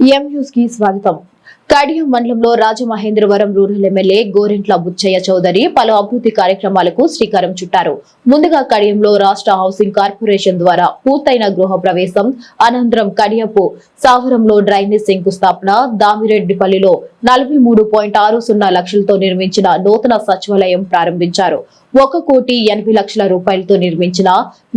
ఎం న్యూస్కి స్వాగతం. కడియం మండలంలో రాజమహేంద్రవరం రూరల్ ఎమ్మెల్యే గోరెంట్ల బుచ్చయ్య చౌదరి పలు అభివృద్ధి కార్యక్రమాలకు శ్రీకారం చుట్టారు. ముందుగా కడియంలో రాష్ట్ర హౌసింగ్ కార్పొరేషన్ ద్వారా పూర్తయిన గృహ ప్రవేశం అనంతరం కడియపు సావరంలో డ్రైనేజ్ శంకుస్థాపన దామిరెడ్డిపల్లిలో నలభై మూడు పాయింట్ ఆరు సున్నా లక్షలతో నిర్మించిన నూతన సచివాలయం ప్రారంభించారు. ఒక కోటి ఎనభై లక్షల రూపాయలతో నిర్మించిన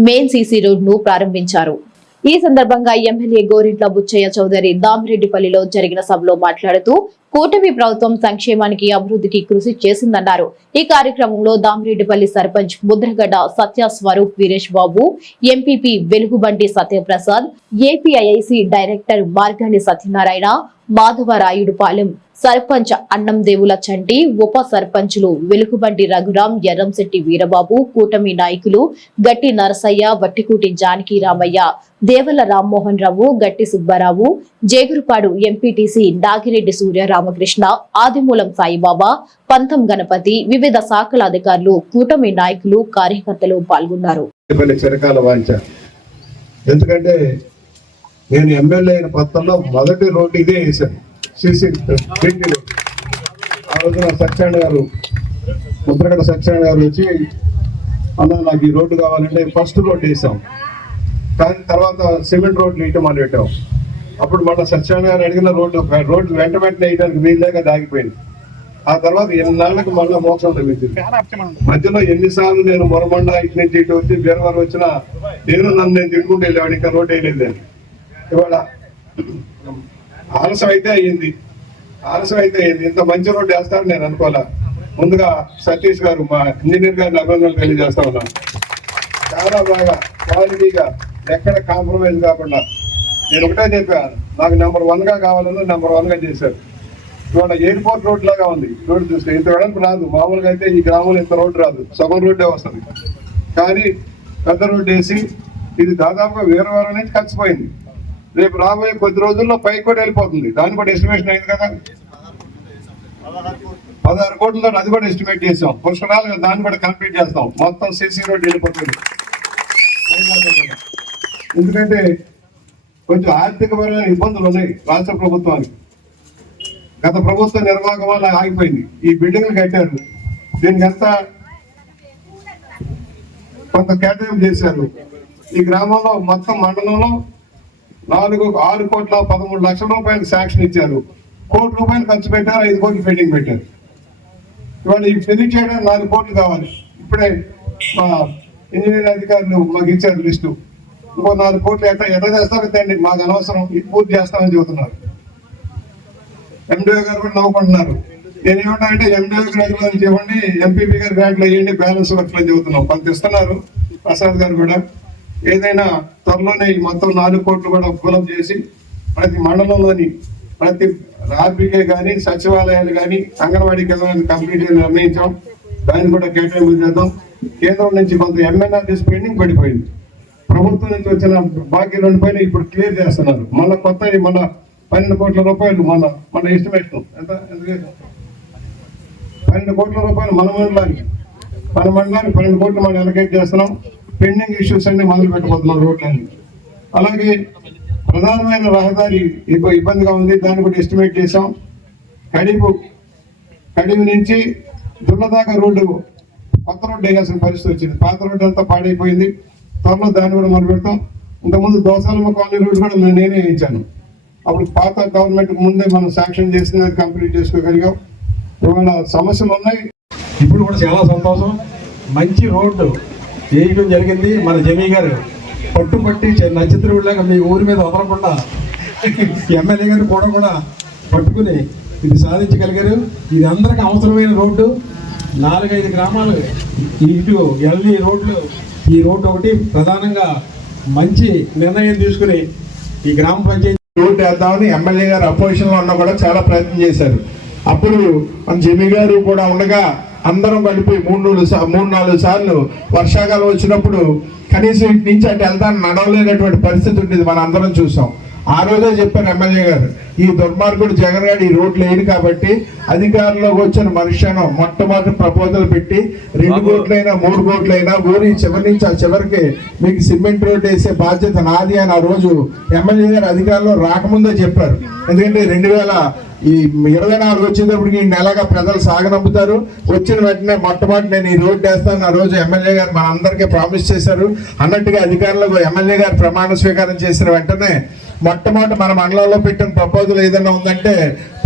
మెయిన్ సీసీ రోడ్ను ప్రారంభించారు. ఈ సందర్భంగా ఎమ్మెల్యే గోరింట్ల బుచ్చయ్య చౌదరి దామిరెడ్డిపల్లిలో జరిగిన సభలో మాట్లాడుతూ కూటమి ప్రభుత్వం సంక్షేమానికి అభివృద్ధికి కృషి చేసిందన్నారు. ఈ కార్యక్రమంలో Damireddipalli sarpanch Mudragadda Satya Swaroop Veeresh Babu MPP Velugubanti Satyaprasad APIIC director Margani Satyanarayana Madhavarayudupalem sarpanch Annam Devula Chanti ఉప సర్పంచ్లు వెలుగుబండి రఘురాం ఎర్రంశెట్టి వీరబాబు కూటమి నాయకులు గట్టి నరసయ్య వట్టికూటి జానకి రామయ్య దేవల రామ్మోహన్ రావు గట్టి సుబ్బారావు జేగురుపాడు ఎంపీటీసీ నాగిరెడ్డి సూర్య రామకృష్ణ ఆదిమూలం సాయిబాబా పంతం గణపతి వివిధ శాఖల అధికారులు కూటమి నాయకులు కార్యకర్తలు పాల్గొన్నారు. ఎందుకంటే నేను ఎమ్మెల్యే అయిన పత్రంలో మొదటి రోడ్డు ఇదే వేశాను. సిసి ఆ రోజున సత్యనారాయణ గారు ముద్రగడ సత్యనారాయణ గారు వచ్చి అన్న నాకు ఈ రోడ్డు కావాలంటే ఫస్ట్ రోడ్డు వేసాం. కానీ తర్వాత సిమెంట్ రోడ్లు వేయటం మొదలు పెట్టాం అప్పుడు మళ్ళీ సత్యనారాయణ గారు అడిగిన రోడ్డు రోడ్డు వెంట వెంటనే వేయడానికి వీలు దాగిపోయింది ఆ తర్వాత ఎన్నాళ్ళకి మళ్ళీ మోక్షం లభించింది. మధ్యలో ఎన్నిసార్లు నేను మొరమండ ఇటు నుంచి ఇటు వచ్చి బీరవారు వచ్చిన నేను నన్ను నేను తిట్టుకుంటూ వెళ్ళేవాడు ఇంకా రోడ్ వేయలేదు ఇవాళ ఆలస్యం అయితే అయ్యింది. ఆలస్యం అయితే అయ్యింది. ఇంత మంచి రోడ్డు వేస్తారని నేను అనుకోలే. ముందుగా సతీష్ గారు మా ఇంజనీర్ గారిని అభినందనలు తెలియజేస్తా ఉన్నాను చాలా బాగా క్వాలిటీగా ఎక్కడ కాంప్రమైజ్ కాకుండా. నేను ఒకటే చెప్పాను నాకు నెంబర్ వన్గా కావాలని నెంబర్ వన్గా చేశారు. ఇవాళ ఎయిర్పోర్ట్ రోడ్ లాగా ఉంది. రోడ్ చూస్తే ఇంత వెడల్పు రాదు. మామూలుగా అయితే ఈ గ్రామంలో ఇంత రోడ్డు రాదు. సగం రోడ్డే వస్తుంది. కానీ పెద్ద రోడ్డు వేసి ఇది దాదాపుగా వీరవారం నుంచి కలిసిపోయింది. రేపు రాబోయే కొద్ది రోజుల్లో పైకి కూడా వెళ్ళిపోతుంది. దాన్ని కూడా ఎస్టిమేషన్ అయింది కదా? పదహారు కోట్లతో అది కూడా ఎస్టిమేట్ చేసాం. పుష్కరాలు దాన్ని కూడా కంప్లీట్ చేస్తాం. మొత్తం సిసి రోడ్డు వెళ్ళిపోతుంది. ఎందుకంటే కొంచెం ఆర్థికపరమైన ఇబ్బందులు ఉన్నాయి రాష్ట్ర ప్రభుత్వానికి. గత ప్రభుత్వ నిర్వాహకం వల్ల ఆగిపోయింది. ఈ బిల్డింగ్లు కట్టారు. దీనికి ఎంత కొంత కేటాయింపు చేశారు. ఈ గ్రామంలో మొత్తం మండలంలో నాలుగు ఆరు కోట్ల పదమూడు లక్షల రూపాయలు శాంక్షన్ ఇచ్చారు. కోటి రూపాయలు ఖర్చు పెట్టారు ఐదు కోట్లు ఫిట్టింగ్ పెట్టారు. ఇవాళ ఈ ఫినిష్ చేయడానికి నాలుగు కోట్లు కావాలి. ఇప్పుడే మా ఇంజనీర్ అధికారులు మాకు ఇచ్చారు లిస్టు. ఇంకో నాలుగు కోట్లు ఎట్లా ఎట్లా చేస్తారో తండ్రి మాకు అనవసరం పూర్తి చేస్తామని చెబుతున్నారు. ఎండిఓ గారు కూడా నవ్వుకుంటున్నారు. నేను ఏమంటానంటే ఎండిఓ గారు నుంచి ఇవ్వండి ఎంపీపీ గారు గ్రాంట్లు వేయండి బ్యాలెన్స్ వర్క్లు అని చెబుతున్నాం. కొంత ఇస్తున్నారు ప్రసాద్ గారు కూడా. ఏదైనా త్వరలోనే ఈ మొత్తం నాలుగు కోట్లు కూడా ఫిలప్ చేసి ప్రతి మండలంలోని ప్రతి ఆర్బీకే కానీ సచివాలయాలు కానీ అంగన్వాడీ కేంద్రాన్ని కంప్లీట్ నిర్ణయించాం. దాన్ని కూడా కేటాయింపు చేద్దాం. కేంద్రం నుంచి కొంత ఎంఎన్ఆర్డీస్ పెండింగ్ పడిపోయింది. ప్రభుత్వం నుంచి వచ్చిన బాకీ రెండు పైన ఇప్పుడు క్లియర్ చేస్తున్నారు. మళ్ళీ కొత్త మన పన్నెండు కోట్ల రూపాయలు మన మన ఎస్టిమేషన్ ఎంత? పన్నెండు కోట్ల రూపాయలు మన మండలానికి. మన మండలానికి పన్నెండు కోట్లు మనం ఎలకేట్ చేస్తున్నాం. పెండింగ్ ఇష్యూస్ అన్ని మొదలు పెట్టబోతున్నాం రోడ్లన్నీ అలాగే ప్రధానమైన రహదారి ఇబ్బందిగా ఉంది. దాన్ని కూడా ఎస్టిమేట్ చేసాం కడిపు కడిపు నుంచి దుర్లదాకా రోడ్డు కొత్త రోడ్డు వేయాల్సిన పరిస్థితి వచ్చింది. పాత రోడ్డు అంతా పాడైపోయింది. త్వరలో దాన్ని కూడా మొదలు పెడతాం. ఇంతకుముందు దోసాలమ్మ కాలనీ రోడ్డు కూడా నేను నేనే వేయించాను. అప్పుడు పాత గవర్నమెంట్ ముందే మనం శాంక్షన్ చేసిన అది కంప్లీట్ చేసుకోగలిగాం. ఇవాళ సమస్యలు ఉన్నాయి. ఇప్పుడు కూడా చాలా సంతోషం. మంచి రోడ్డు. చేయడం జరిగింది మన జమీ గారు. పట్టుపట్టి చ- నక్షత్రుడిలాగా మీ ఊరి మీద వదలకుండా ఎమ్మెల్యే గారు కూడా కూడా పట్టుకుని ఇది సాధించగలిగారు. ఇది అందరికీ అవసరమైన రోడ్డు. నాలుగైదు గ్రామాలు ఇటు ఎల్ఈ రోడ్లు ఈ రోడ్డు ఒకటి ప్రధానంగా మంచి నిర్ణయం తీసుకుని ఈ గ్రామ పంచాయతీ రోడ్డు వేద్దామని ఎమ్మెల్యే గారు అపోజిషన్లో ఉన్న ఉన్నా కూడా చాలా ప్రయత్నం చేశారు. అప్పుడు మన జమీ గారు కూడా ఉండగా అందరం కలిపి మూడు మూడు నాలుగు సార్లు వర్షాకాలం వచ్చినప్పుడు కనీసం ఇటు నుంచి అటు వెళ్తాను నడవలేనటువంటి పరిస్థితి ఉండేది మనం అందరం చూసాం. ఆ రోజే చెప్పాను ఎమ్మెల్యే గారు ఈ దుర్మార్గుడు జగన్ గారు ఈ రోడ్లు వేయడు కాబట్టి అధికారంలోకి వచ్చిన మనుష్యను మొట్టమొదటి ప్రపోజల్ పెట్టి రెండు కోట్లైనా మూడు కోట్లైనా ఊరి చివరి నుంచి ఆ చివరికి మీకు సిమెంట్ రోడ్ వేసే బాధ్యత నాది అని ఆ రోజు ఎమ్మెల్యే గారు అధికారంలో రాకముందే చెప్పారు. ఎందుకంటే రెండు వేల ఈ ఇరవై నాలుగు వచ్చేటప్పటికి ఈ నెలగా ప్రజలు సాగనంపుతారు. వచ్చిన వెంటనే మొట్టమొదటి నేను ఈ రోడ్డు వేస్తాను. ఆ రోజు ఎమ్మెల్యే గారు మన అందరికీ ప్రామిస్ చేశారు. అన్నట్టుగా అధికారులకు ఎమ్మెల్యే గారు ప్రమాణ స్వీకారం చేసిన వెంటనే మొట్టమొదటి మన మండలంలో పెట్టిన ప్రపోజల్ ఏదైనా ఉందంటే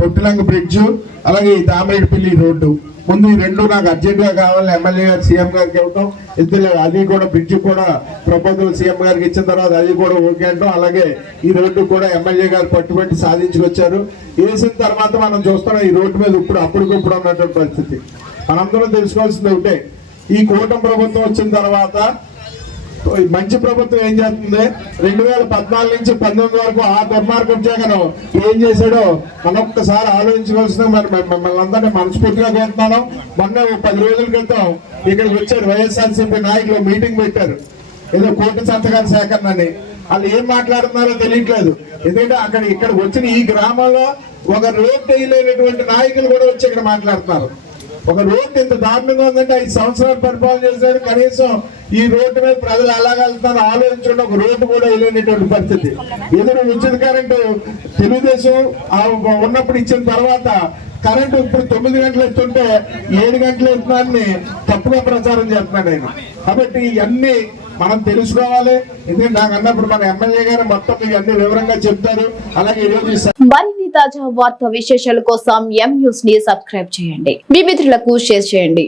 పొట్టిలంగ బ్రిడ్జ్ అలాగే ఈ దామిరెడ్డిపల్లి రోడ్డు. ముందు ఈ రెండు నాకు అర్జెంట్గా ఎమ్మెల్యే గారు సీఎం గారికి ఇవ్వటం. ఇద్దరు అది కూడా బ్రిడ్జ్ కూడా ప్రపోజల్ సీఎం గారికి ఇచ్చిన తర్వాత అది కూడా ఓకే అంటాం. అలాగే ఈ రోడ్డు కూడా ఎమ్మెల్యే గారు పట్టుబట్టి సాధించుకొచ్చారు. వేసిన తర్వాత మనం చూస్తున్నాం ఈ రోడ్డు మీద ఇప్పుడు అప్పటికప్పుడు ఉన్నటువంటి పరిస్థితి. మనందరం తెలుసుకోవాల్సింది ఒకటే. ఈ కూటమి ప్రభుత్వం వచ్చిన తర్వాత మంచి ప్రభుత్వం ఏం చేస్తుంది? రెండు వేల పద్నాలుగు నుంచి పంతొమ్మిది వరకు ఆ దుర్మార్గం జగన్ ఏం చేశాడో మనం ఒక్కసారి ఆలోచించవలసిన మరి మ- మిమ్మల్ని అందరినీ మనస్ఫూర్తిగా కోరుతున్నాను. మొన్న పది రోజుల క్రితం ఇక్కడికి వచ్చారు వైఎస్ఆర్సీపీ నాయకులు మీటింగ్ పెట్టారు. ఏదో కోర్టు సంతకాల సేకరణ అని. వాళ్ళు ఏం మాట్లాడుతున్నారో తెలియట్లేదు. ఎందుకంటే అక్కడ ఇక్కడ వచ్చిన ఈ గ్రామంలో ఒక రోడ్ వేయలేనటువంటి నాయకులు కూడా వచ్చి ఇక్కడ మాట్లాడుతున్నారు. ఒక రోడ్ ఇంత దారుణంగా ఉందంటే ఐదు సంవత్సరాలు పరిపాలన చేశారు కనీసం ఈ రోడ్డు మీద ప్రజలు ఎలాగెళ్తున్నారో ఆలోచించండి ఒక రోడ్డు కూడా వెళ్ళేటటువంటి పరిస్థితి. ఎదురు ఉచిత కరెంటు తెలుగుదేశం ఉన్నప్పుడు ఇచ్చిన తర్వాత కరెంటు ఇప్పుడు తొమ్మిది గంటలు ఎత్తుంటే ఏడు గంటలు ఎత్తున్నాన్ని తప్పుగా ప్రచారం చేస్తున్నాడు ఆయన. కాబట్టి ఇవన్నీ మనం తెలుసుకోవాలి. ఎందుకంటే నాకు అన్నప్పుడు మన ఎమ్మెల్యే గారు మొత్తం ఇవన్నీ అన్ని వివరంగా చెప్తారు. అలాగే ఈరోజు మరిన్ని తాజా వార్త విశేషాల కోసం ఎం న్యూస్ని సబ్స్క్రైబ్ చేయండి. మీ మిత్రులకు షేర్ చేయండి.